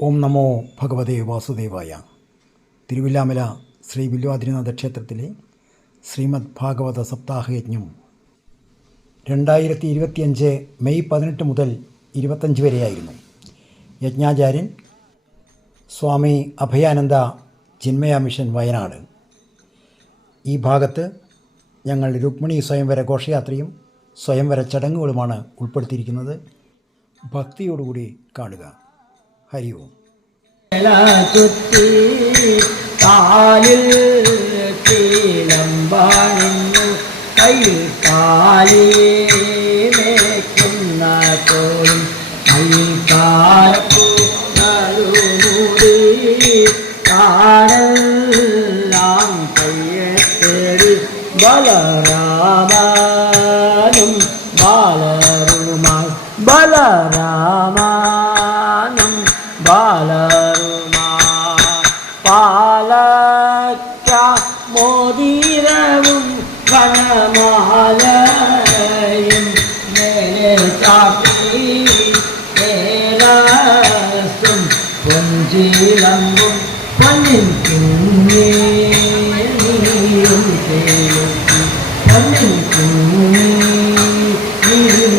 ഓം നമോ ഭഗവതേ വാസുദേവായ. തിരുവില്ലാമല ശ്രീ വില്വാദ്രിനാഥ ക്ഷേത്രത്തിലെ ശ്രീമദ് ഭാഗവത സപ്താഹയജ്ഞം 2025 മെയ് 18 മുതൽ 25 വരെയായിരുന്നു. യജ്ഞാചാര്യൻ സ്വാമി അഭയാനന്ദ ചിന്മയ മിഷൻ വയനാട്. ഈ ഭാഗത്ത് ഞങ്ങൾ രുക്മിണി സ്വയംവര ഘോഷയാത്രയും സ്വയംവര ചടങ്ങുകളുമാണ് ഉൾപ്പെടുത്തിയിരിക്കുന്നത്. ഭക്തിയോടുകൂടി കാണുക. ഹരി ഓം. ചുറ്റി കാലിൽ തീലമ്പാണിന്നു കയ്യിൽ കാലിലേക്കുന്ന തോളും കൈകാലൂടി കാടെല്ലാം കയ്യേറി ബലരാമനും ബാലരുമായി ബലരാമനും ബാലരുമാ പാലക്ക മോതിരവും കണമാലയും മേലെ ചാപ്പി കേരസും പൊഞ്ചിലമ്പും പൊന്നിൻ കുഞ്ഞിയും കേളുത്തി പൊന്നിൻ കുഞ്ഞിയും കേളുത്തി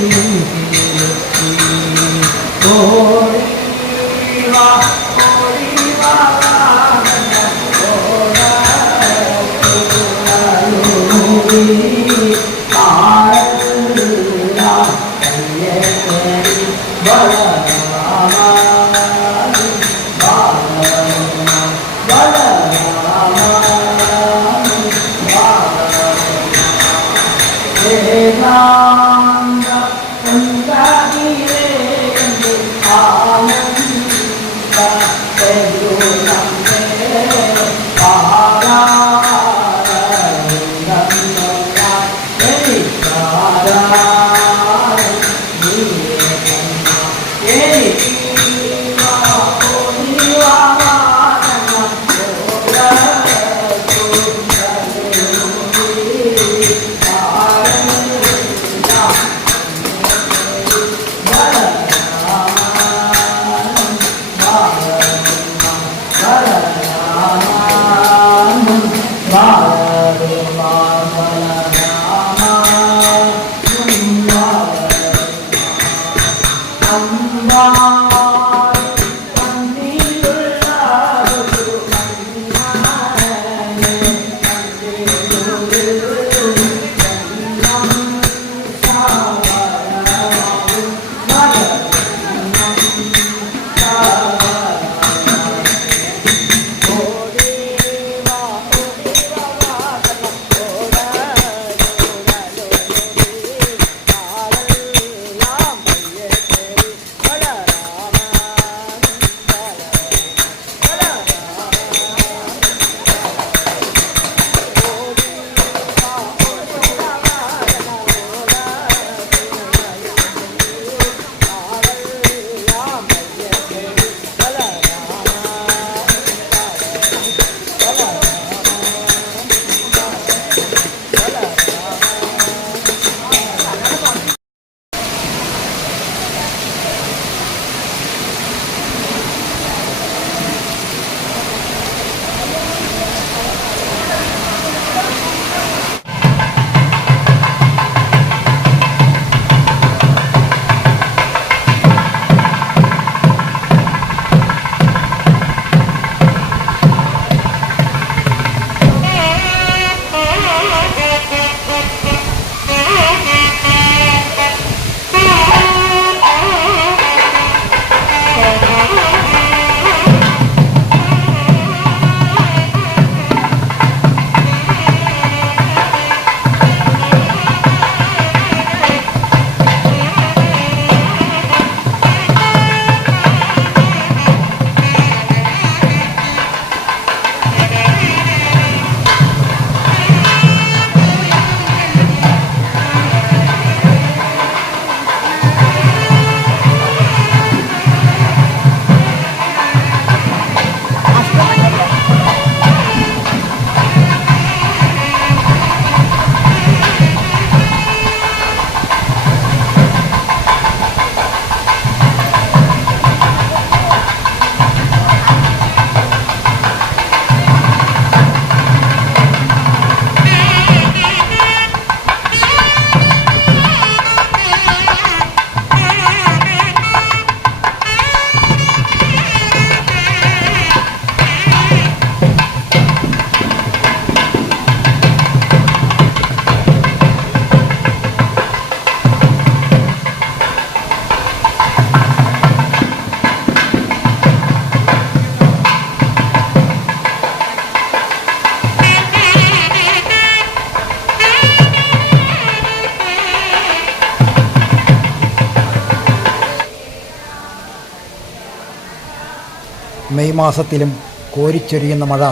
മെയ് മാസത്തിലും കോരിച്ചൊരിയുന്ന മഴ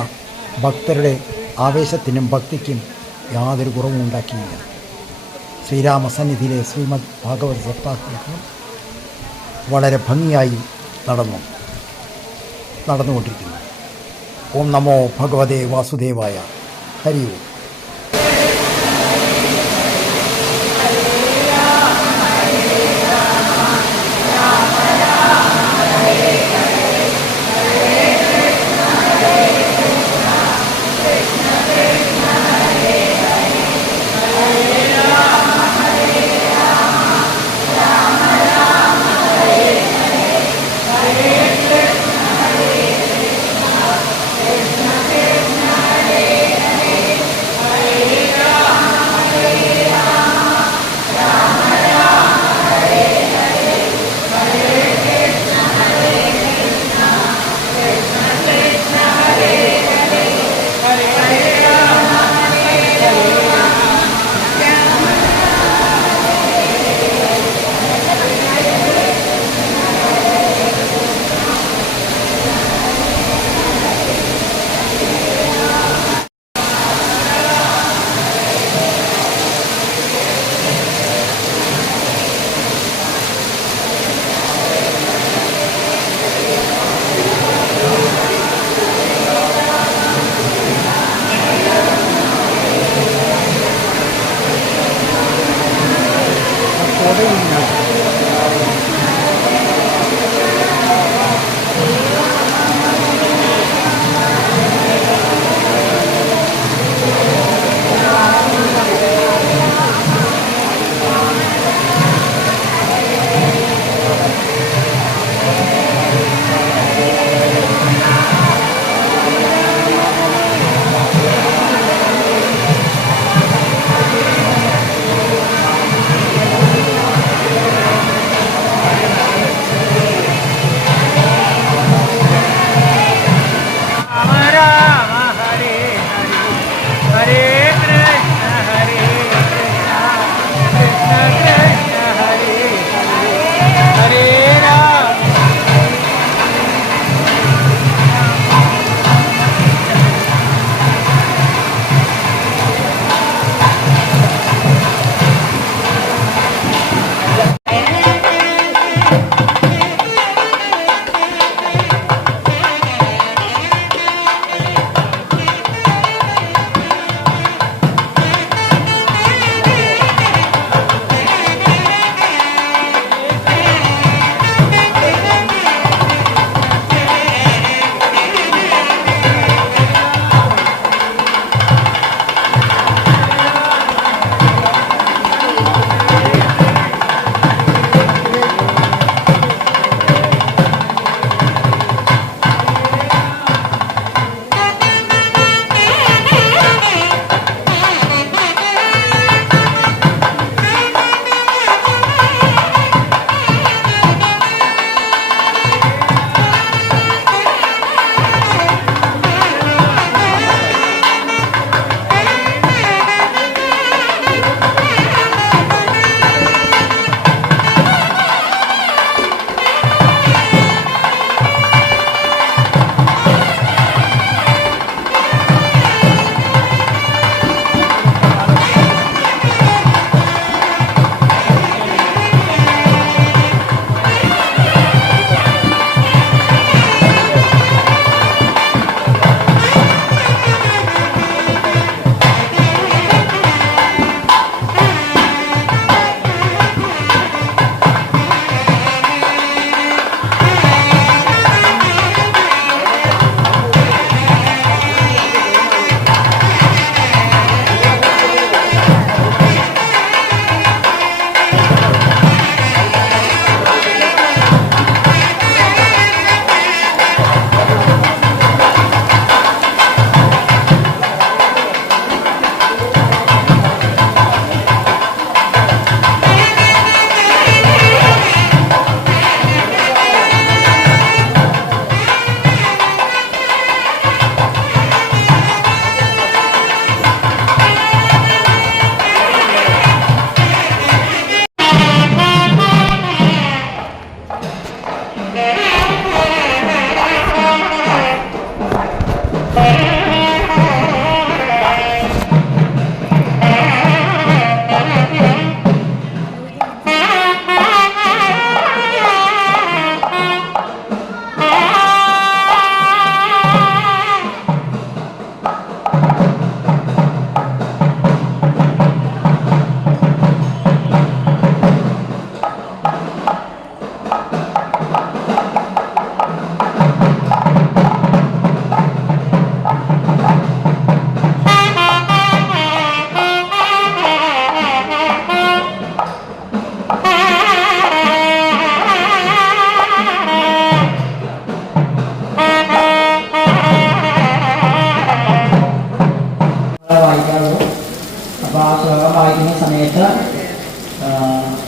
ഭക്തരുടെ ആവേശത്തിനും ഭക്തിക്കും യാതൊരു കുറവും ഉണ്ടാക്കിയില്ല. ശ്രീരാമസന്നിധിയിലെ ശ്രീമദ് ഭാഗവത സപ്താഹം വളരെ ഭംഗിയായി നടന്നുകൊണ്ടിരിക്കുന്നു. ഓം നമോ ഭഗവതേ വാസുദേവായ. ഹരി ഓം.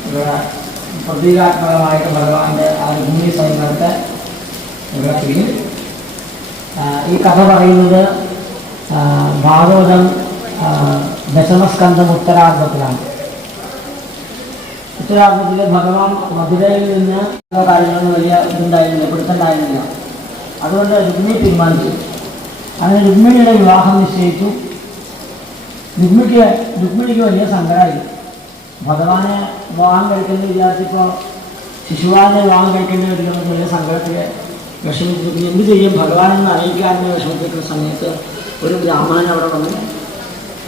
ഇവിടെ പ്രതീകാത്മകമായിട്ട് ഭഗവാന്റെ ആ രുക്മിണി സ്വയംവരത്തെ ഇവിടെ പിടിക്കും. ഈ കഥ പറയുന്നത് ഭാഗവതം ദശമസ്കന്ധം ഉത്തരാർദ്ധത്തിലാണ്. ഉത്തരാർദ്ധത്തിൽ ഭഗവാൻ മധുരയിൽ നിന്ന് കാര്യങ്ങളൊന്നും വലിയ ഇതുണ്ടായിരുന്നില്ല, പിടുത്തുണ്ടായിരുന്നില്ല. അതുകൊണ്ട് രുക്മിണി തീരുമാനിച്ചു. അങ്ങനെ രുക്മിണിയുടെ വിവാഹം നിശ്ചയിച്ചു. രുക്മിണിക്ക് വലിയ സങ്കടമായി. ഭഗവാനെ വിവാഹം കഴിക്കുന്നത് വിചാരിച്ചപ്പോൾ ശിശുപാലനെ വിവാഹം കഴിക്കേണ്ടി വരില്ലെന്ന് വലിയ സങ്കടത്തിൽ വിഷമിച്ചിരിക്കുന്നു. എന്ത് ചെയ്യും? ഭഗവാനെന്ന് അറിയിക്കാമെന്ന് വിഷമിപ്പിക്കുന്ന സമയത്ത് ഒരു ബ്രാഹ്മണൻ അവിടെ വന്നു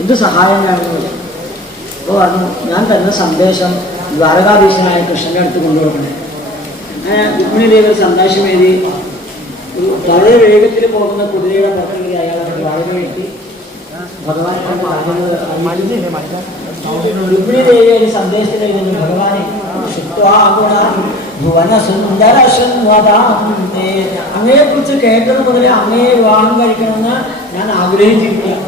എന്ത് സഹായം വേണമെന്ന്. അപ്പോൾ പറഞ്ഞു, ഞാൻ തരുന്ന സന്ദേശം ദ്വാരകാധീശനായ കൃഷ്ണൻ്റെ അടുത്ത് കൊണ്ടുപോകണേ. അങ്ങനെ രുക്മിണി ദേവി സന്ദേശം എഴുതി വളരെ വേഗത്തിൽ പോകുന്ന കുതിരയുടെ പുറത്തേക്ക് അയാളെ ദ്വാരക വെട്ടി ഭഗവാനെ രുക്മിണി ദേവി ഒരു സന്ദേശത്തിൽ എഴുതുന്നു, ഭഗവാനെ അങ്ങയെക്കുറിച്ച് കേട്ടത് മുതലേ അങ്ങയെ വിവാഹം കഴിക്കണമെന്ന് ഞാൻ ആഗ്രഹിച്ചിരിക്കുകയാണ്.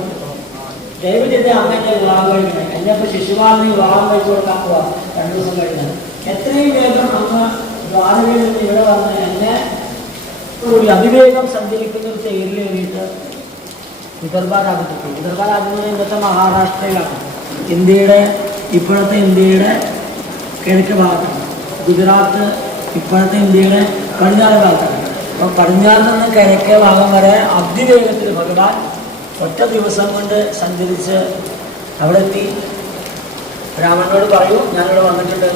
ദയവ് ചെയ്ത് അങ്ങനെ വിവാഹം കഴിക്കണം. എന്നെ ഇപ്പോൾ ശിശുപാലിന് വിവാഹം കഴിച്ചു കൊടുക്കാൻ പോവാ 2 ദിവസം കഴിഞ്ഞാൽ. എത്രയും വേഗം അങ്ങ് ദ്വാരകയിൽ നിന്ന് ഇവിടെ വന്ന് എന്നെ ഒരു അതിവേഗം സഞ്ചരിക്കുന്ന ഒരു തേരിൽ കയറിയിട്ട് വിദർഭ രാജ്യത്തെത്തി. വിദർഭ രാജ്യം ഇന്നത്തെ മഹാരാഷ്ട്രയിലാണ്. ഇപ്പോഴത്തെ ഇന്ത്യയുടെ കിഴക്ക് ഭാഗത്താണ്. ഗുജറാത്ത് ഇപ്പോഴത്തെ ഇന്ത്യയുടെ പടിഞ്ഞാറ് ഭാഗത്താണ്. അപ്പോൾ പടിഞ്ഞാറ് നിന്ന് കിഴക്കേ ഭാഗം വരെ അതിവേഗത്തിൽ ഭഗവാൻ ഒറ്റ ദിവസം കൊണ്ട് സഞ്ചരിച്ച് അവിടെ എത്തി. രാമനോട് പറയൂ, ഞാനിവിടെ വന്നിട്ടുണ്ട്.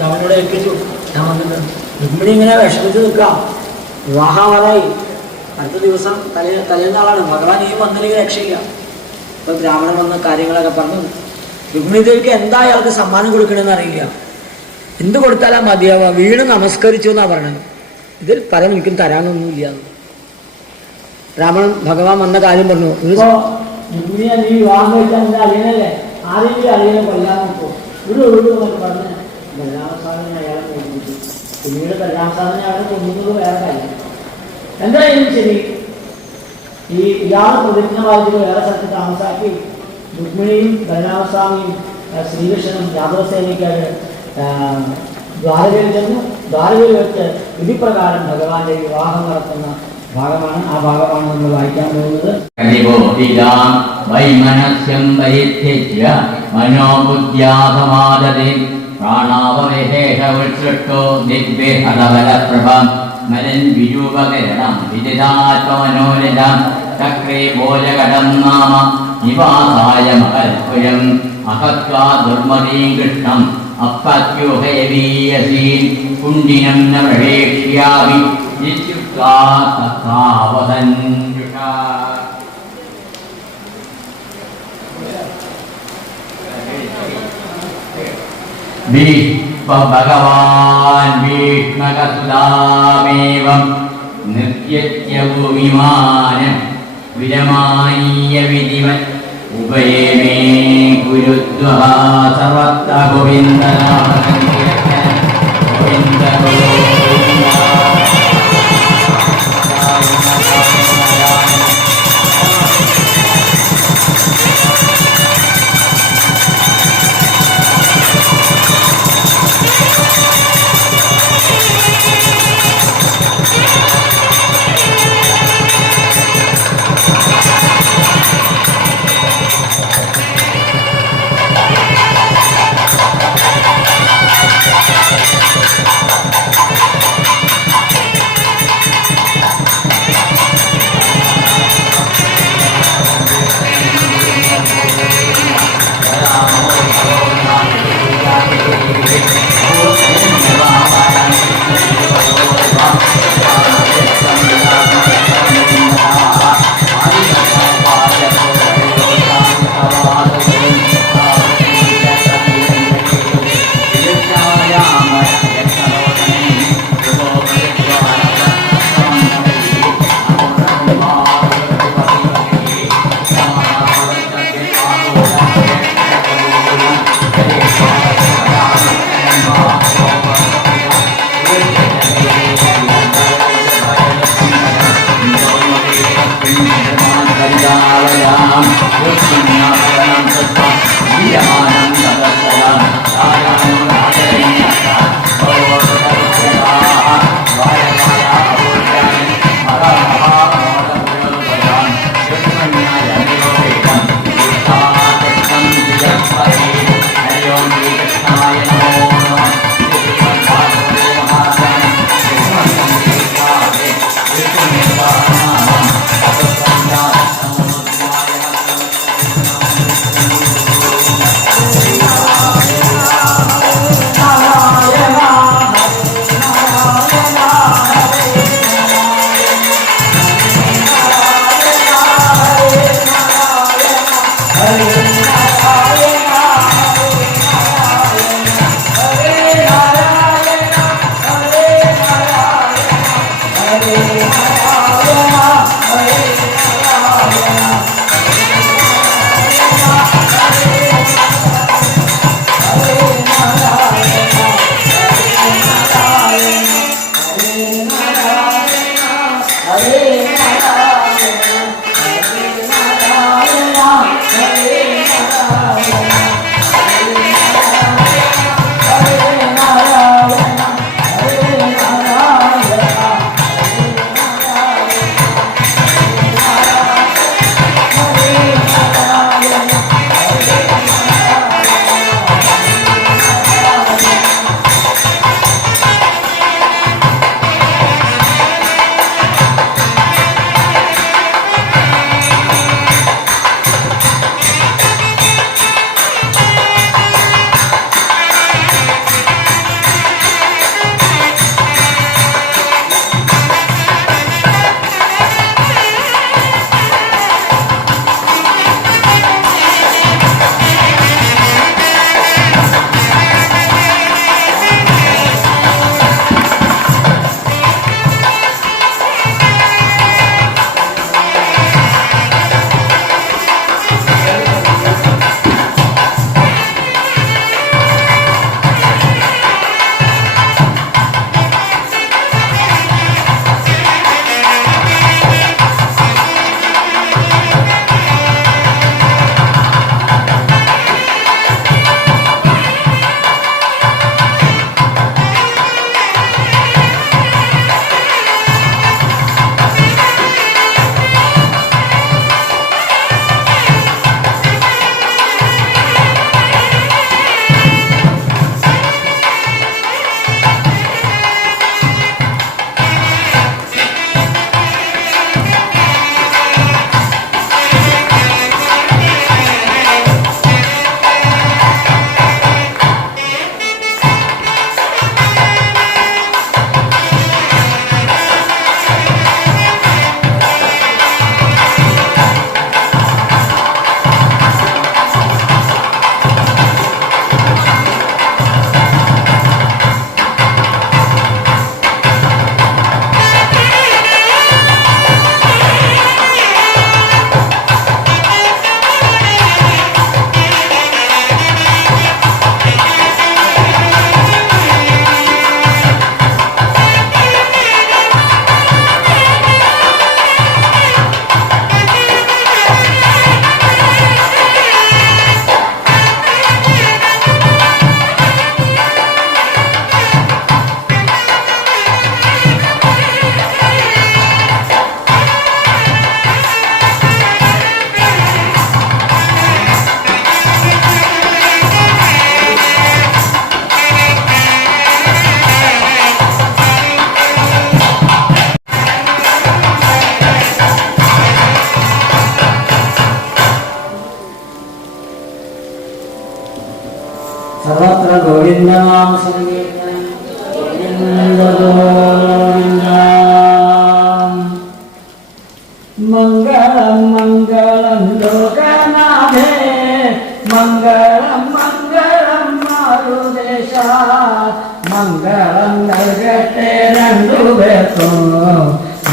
രാമനോട് ഏൽപ്പിച്ചു, ഞാൻ വന്നിട്ടുണ്ട്. രുക്മിണി ഇങ്ങനെ വിഷമിച്ച് നിൽക്കാം. വിവാഹമായി അടുത്ത ദിവസം തലേന്നാളാണ്. ഭഗവാൻ ഈ വന്നില്ലെങ്കിൽ രക്ഷയില്ല. അപ്പോൾ ബ്രാഹ്മണൻ വന്ന കാര്യങ്ങളൊക്കെ പറഞ്ഞു. രുക്മിണി ദേവിക്ക് എന്താ അയാൾക്ക് സമ്മാനം കൊടുക്കണമെന്ന് അറിയില്ല. എന്ത് കൊടുത്താലാ മതിയാവുക? വീണ് നമസ്കരിച്ചു എന്നാണ് പറയണത്. ഇതിൽ പരം എനിക്കും തരാനൊന്നുമില്ല. രാമൻ ഭഗവാൻ വന്ന കാര്യം പറഞ്ഞു. ഇപ്പോൾ രുക്മിണിയെ നീ വിവാഹം കഴിച്ചാൽ എൻ്റെ അളിയനല്ലേ, ആരെങ്കിലും അളിയനെ കൊല്ലാൻ നോക്കൂ എന്നൊക്കെ പറഞ്ഞ് ബലരാമസ്വാമിനെ അയാളെ കൊല്ലിച്ചു. പിന്നീട് ബലരാമസ്വാമിനെ അയാളെ കൊല്ലുന്നത് വേറെ കാര്യം. എന്തായാലും ശരി, ഇയാൾ പ്രതിജ്ഞ വായിച്ചിട്ട് വേറെ സ്ഥലത്ത് താമസാക്കി രുക്മിണിയും ബലരാമസ്വാമിയും ശ്രീകൃഷ്ണനും യാദവസേനയ്ക്കാര് ദ്വാരകയിൽ ചെന്നു. ദ്വാരകയിൽ വെച്ച് വിധിപ്രകാരം ഭഗവാന്റെ വിവാഹം നടത്തുന്ന ഭാഗമാണ്. ആ ഭാഗമാണ് നമ്മൾ വായിക്കാൻ പോകുന്നത്. മരൻ വിരൂപകരണം വിദിതാത്മനോരഥം ചക്രേ ഭോജകടം നാമ നിവാസായ മഹൽപുരം അഹത്വാ ദുർമതീം കൃഷ്ണം അപ്പത്യുഹയവീയസീൻ കുണ്ടിനം ന പ്രവേക്ഷ്യാമി ഇത്യുക്ത്വാ തഥാവസഞ്ജുഷാ. ഭഗവാൻ ഭീഷ്മകസുതാമേവം നിർത്യത്യഭൂമിമാനം വിരമാനീയ വിധിവൻ ഉപയമേ ഗുരുദ്വഹ സർവത്ര ഗോവിന്ദനാമസങ്കീർത്തനം ഗോവിന്ദ ഗോവിന്ദ. സർവത്ര ഗോവിന്ദനാമ സങ്കീർത്തനം ഗോവിന്ദ ഗോവിന്ദ. മംഗളം മംഗളം ലോകനാഥേ മംഗളം മംഗളം മാരുദേശ മംഗളം നൽകട്ടെ രണ്ടുപേർക്കും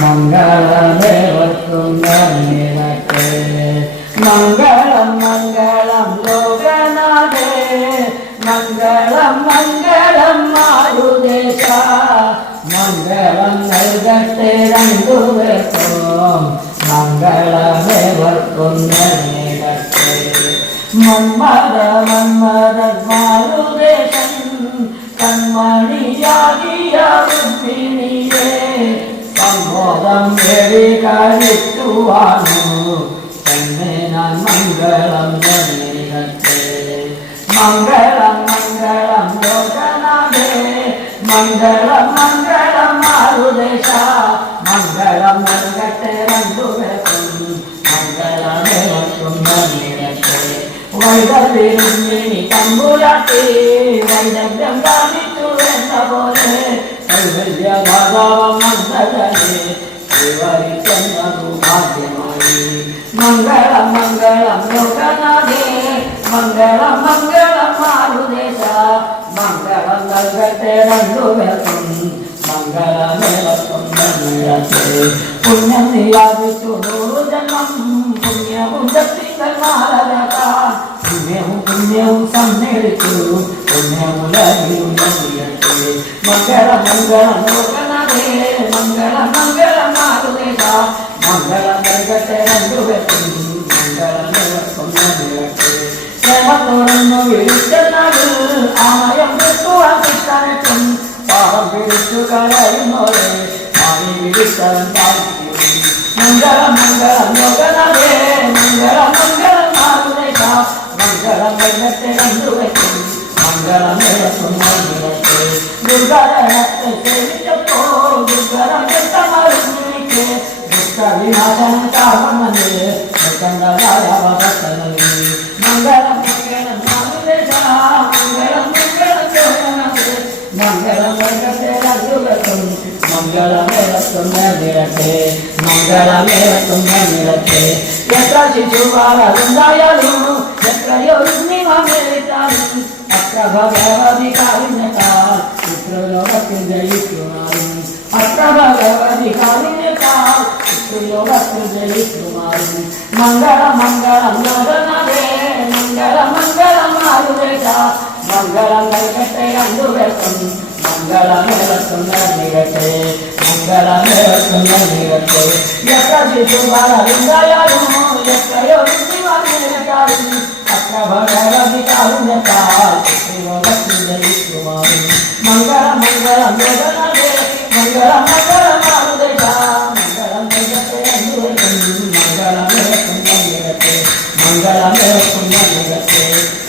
മംഗളമേവർക്കും നിരട്ടെ. മംഗളം മംഗളം ലോകനാഥേ മംഗളം മംഗളം മാരുദേശ മംഗളം നൽകട്ടെ രണ്ടുപേർക്കും മംഗളമേവർക്കും നിരട്ടെ. മന്മത മന്മത മാരുദേശൻ കൺമണിയാകിയ രുക്മിണിയെ സമ്മോദം കരിക്കുവാനു തന്നെ ഞാൻ മംഗളം നിരട്ടെ. മംഗളം മംഗളം ലോകനാഥേ മംഗളം മംഗളം മാരുദേശ മംഗളം നൽകട്ടെ രണ്ടുപേർക്കും മംഗളമേവർക്കും നിരട്ടെ. വൈദർഭിരുക്മിണി തമ്പുരാട്ടി വൈദഗ്ധ്യം കാണിച്ചു എന്ന പോലെ കൈവല്യഭാഗവം മന്ദരേ വിവരിച്ചെന്നതു ഭാഗ്യമായി. മംഗളം മംഗളം ലോകനാഥേ മംഗളം മംഗളം മാരുദേശ മംഗളം നൽകട്ടെ രണ്ടുപേർക്കും മംഗളമേവർക്കും നിരട്ടെ. പുണ്യം നിയാദിച്ചു 100 ജന്മം പുണ്യവും ശക്തിമാലകാൻ പുണ്യവും പുണ്യവും സമ്മേളിച്ചു പുണ്യമുലകിരുന്നറിയട്ടെ. മംഗളം മംഗളം ലോകനാഥേ മംഗളം മംഗളം മാരുദേശ മംഗളം നൽകട്ടെ രണ്ടുപേർക്കും മംഗളമേവർക്കും നിരട്ടെ. ക്ഷേമത്തോടൊന്നു വിളിച്ചെന്നാലും ആമയം വെക്കുവാൻ കൃഷ്ണനെത്തും പാപം പിടിച്ചു കരയുന്നോരെ ആയി വിളിച്ചവൻ താഴ്ത്തി. മംഗളം മംഗളം ലോകനാഥേ മംഗളം മംഗളം മാരുദേശ മംഗളം നൽകട്ടെ രണ്ടുപേർക്കും മംഗളമേവർക്കും നിരട്ടെ. ദുർഗരണത്തെ സേവിച്ചപ്പോൾ ദുർഗരം വ്യക്തമാരുന്നിക്ക് ദുഃഖവിനാശനം കാരണമേ ദുഃഖങ്ങളായ ഭക്തനേ. മംഗളം മംഗളം മാരുദേശ മംഗളം മംഗളം ലോകനാഥേ മംഗളം നൽകട്ടെ രണ്ടുപേർക്കും മംഗളമേവർക്കും നിരട്ടെ. മംഗളമേവർക്കും നിരട്ടെ. എത്ര ശിശുവാലുണ്ടായാലും എത്രയോ മേടിച്ചാലും അത്ര ഭഗവതി കാരുണ്യത്താൽ പിതൃലോകത്തിൽ ജയിക്കുമാറും അത്ര ഭഗവതി കാരുണ്യത്താൽ പിതൃലോകത്തിൽ ജയിക്കുമാറും. മംഗളം മംഗളം ലോകനാഥേ മംഗളം മംഗളം മാരുദേശ മംഗളം നൽകട്ടെ രണ്ടുപേർക്കും മംഗളമേവർക്കും നിരട്ടെ. മംഗളമേവർക്കും നിരട്ടെ. എത്ര ശിശുവാലുണ്ടായാലും എത്രയോ മേടിച്ചാലും അത്ര ഭഗവതി കാരുണ്യത്താൽ പിതൃലോകത്തിൽ ജയിക്കുമാറും. മംഗളം മംഗളം ലോകനാഥേ മംഗളം മംഗളം മാരുദേശ മംഗളം നൽകട്ടെ രണ്ടുപേർക്കും മംഗളമേവർക്കും നിരട്ടെ. മംഗളമേവർക്കും നിരട്ടെ.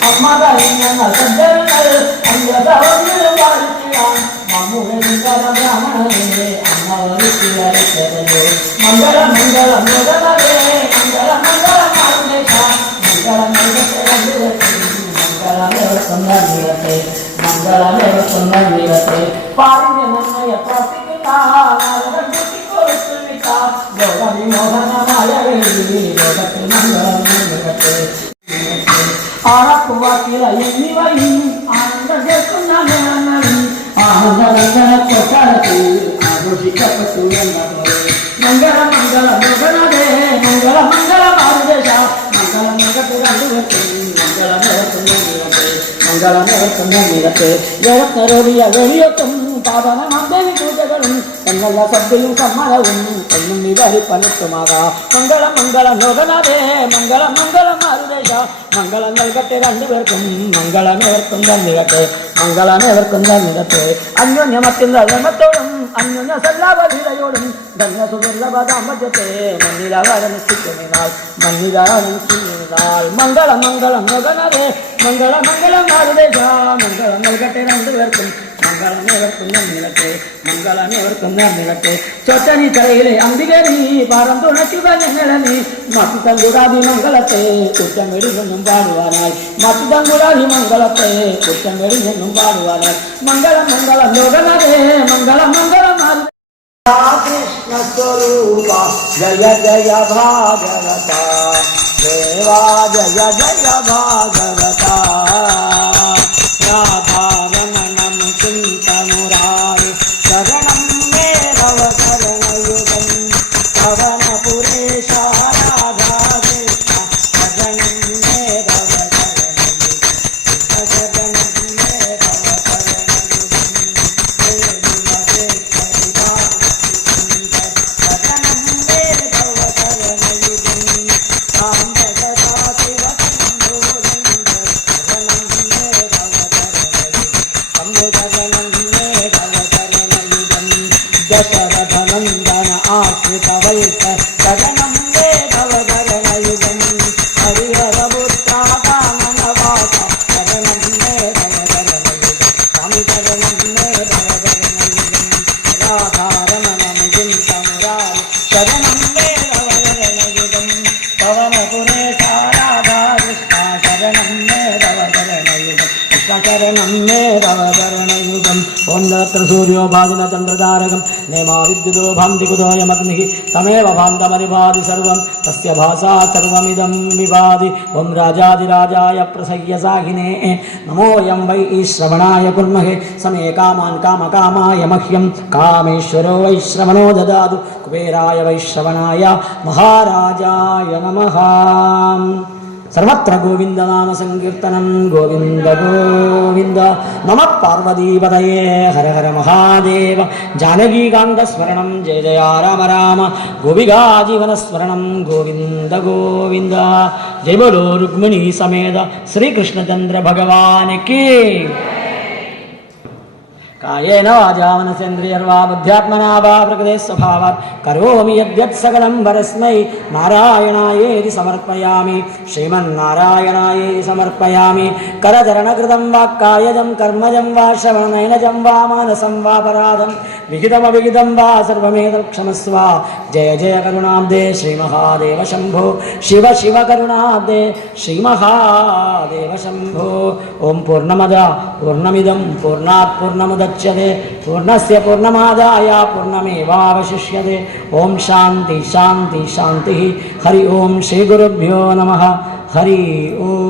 അമ്മ കഴിഞ്ഞങ്ങൾ സജ്ജനങ്ങൾ അന്യതവരും വാഴ്ത്തിയാൻ നമ്മുടെ ബ്രാഹ്മണനെ അമ്മ വരുത്തിയരച്ചതേ. മംഗളം മംഗളം ലോകനാഥേ മംഗളം മംഗളം മാരുദേശ മംഗളം നൽകട്ടെ രണ്ടുപേർക്കും മംഗളമേവർക്കും നിരട്ടെ. മംഗളമേവർക്കും നിരട്ടെ. പാടിന്റെ നന്മയെ പ്രാർത്ഥിക്കുന്ന ലോകവിമോഹനമായ ലോകത്തിൽ മംഗളം നിരട്ടെ. ആറക്കുവാക്കില എന്നിവയും ആനന്ദം കേൾക്കുന്ന മേളങ്ങളും ആനന്ദരഞ്ജന കൊട്ടാരത്തിൽ ആഘോഷിക്കപ്പെട്ടു എന്നപോലെ. മംഗളം മംഗളം ലോകനാഥേ മംഗളം മംഗളം മാരുദേശ മംഗളം നൽകട്ടെ രണ്ടുപേർക്കും മംഗളമേവർക്കും നിരട്ടെ. മംഗളമേവർക്കും നിരട്ടെ. ജഗത്തരോടിയ വെളിയൊട്ടും പാവനമന്ദേവി പൂജകളും എന്നല്ല സദ്യയും സമ്മതവും എന്നും വിവരിപ്പനത്തുമാകാം. മംഗളം മംഗളം ലോകനാഥേ മംഗളം മംഗളം മാരുദേശ മംഗളം നൽകട്ടെ രണ്ടുപേർക്കും മംഗളമേവർക്കും നിരട്ടെ. മംഗളമേവർക്കും നിരട്ടെ. അന്യോന്യമത്യന്ത ധർമ്മത്തോടും അന്യോന്യ സല്ലാപലീലയോടും ധന്യസുദുർലഭ ദാമ്പത്യത്തെ മണ്ണിലവരണിച്ചിരുന്നാൾ മണ്ണിലവരണിച്ചിരുന്നാൾ. മംഗളം മംഗളം ലോകനാഥേ മംഗളം മംഗളം മാരുദേശ മംഗളം നൽകട്ടെ രണ്ടുപേർക്കും മംഗളമേവർക്കുന്ന നിലത്തെ മംഗളമേവർക്കുന്ന നിലത്തെ ചൊറ്റനി തലയിലെ അംബിക നീ പറന്തുണയ്ക്കുക ഞങ്ങളെ നീ മറ്റു തങ്കുടാതി മംഗളത്തെ കുറ്റം വെടിഞ്ഞെന്നും പാടുവാനായി മറ്റു തങ്കുടാതി മംഗളത്തെ കുറ്റം വെടിഞ്ഞെന്നും പാടുവാനായി മംഗളം മംഗളം ലോകനാഥേ മംഗളം മംഗളം കൃഷ്ണ സ്വരൂപ ജയ ജയ ഭാഗവത ദേവാ ജയ ജയ ഭാഗവത രാധാരമണം ചിന്തമുരാരി ശരണം മേ ഭവ ശരണയുഗം പവനപുരേശ രാധാകൃഷ്ണ ശരണം മേ ഭവ ശരണയുഗം ശരണം മേ ഭവ ദശരഥനന്ദന ആശ്രിതവത്സ ശരണം മേ ഭവ ശരണയുഗം ഹരിഹരപുത്രാകാനനവാസ ശരണം മേ ഭവ ശരണയുഗം സ്വാമി ശരണം മേ ഭവ ശരണയുഗം രാധാരമണ മുകുന്ദ മുരാരി ശരണം മേ ഭവ ശരണയുഗം പവനപുരേശ രാധാകൃഷ്ണ ശരണം മേ ഭവ ശരണയുഗം ശരണം മേ ഭവ ശരണയുഗം ഓം തത്ര സൂര്യോ ഭാജന ചന്ദ്രതാരകം നേമാ വിദ്യുതോ ഭാന്തി കുതോയമഗ്നി തമേവ ഭാന്തമരിഭാതി സർവം തസ്യ ഭാസാ സർവമിദം വിഭാതി ഓം രാജാതിരാജായ പ്രസഹ്യ സാഹിനേ നമോയം വൈ ശ്രവണായ കുർമഹേ സമേ കാമാൻ കാമകാമായ മഹ്യം കാമേശ്വരോ വൈ ശ്രവണോ ദദാതു കുബേരായ വൈശ്രവണായ മഹാരാജായ നമഃ സർവത്ര ഗോവിന്ദനാമ സങ്കീർത്തനം ഗോവിന്ദ ഗോവിന്ദ നമ പാർവതീപതയേ ഹര ഹര മഹാദേവ ജാനകീകാന്തസ്മരണം ജയ ജയ രാമ രാമ ഗോപികാജീവനസ്മരണം ഗോവിന്ദ ഗോവിന്ദ ജയ ബോലോ രുക്മിണീ സമേത ശ്രീകൃഷ്ണചന്ദ്ര ഭഗവാനകേ കായേന വാചാ മനസേന്ദ്രിയർവാ ബുദ്ധ്യാത്മനാ വാ പ്രകൃതേ സ്വഭാവാത് കരോമി യദ്യത് സകലം പരസ്മൈ നാരായണായേതി സമർപ്പയാമി ശ്രീമന്നാരായണായേതി സമർപ്പയാമി കരചരണകൃതം വാ കായജം കർമ്മജം വാ ശ്രവണനയനജം വാ മാനസം വാ പരാധം വിഹിതമവിഹിതം വാ സർവമേതൽക്ഷമസ്വ ജയ ജയ കരുണാബ്ദേ ശ്രീമഹാദേവ ശംഭോ ശിവ ശിവ കരുണാബ്ദേ ശ്രീമഹാദേവ ശംഭോ ഓം പൂർണ്ണമദ പൂർണ്ണമിദം പൂർണ്ണാത് പൂർണ്ണമുദച്യത്തെ പൂർണ്ണസ്യ പൂർണ്ണമാദായ പൂർണ്ണമേവാവശിഷ്യത്തെ ഓം ശാന്തി ശാന്തി ശാന്തി ഹരി ഓം ശ്രീ ഗുരുഭ്യോ നമഃ ഹരി ഓം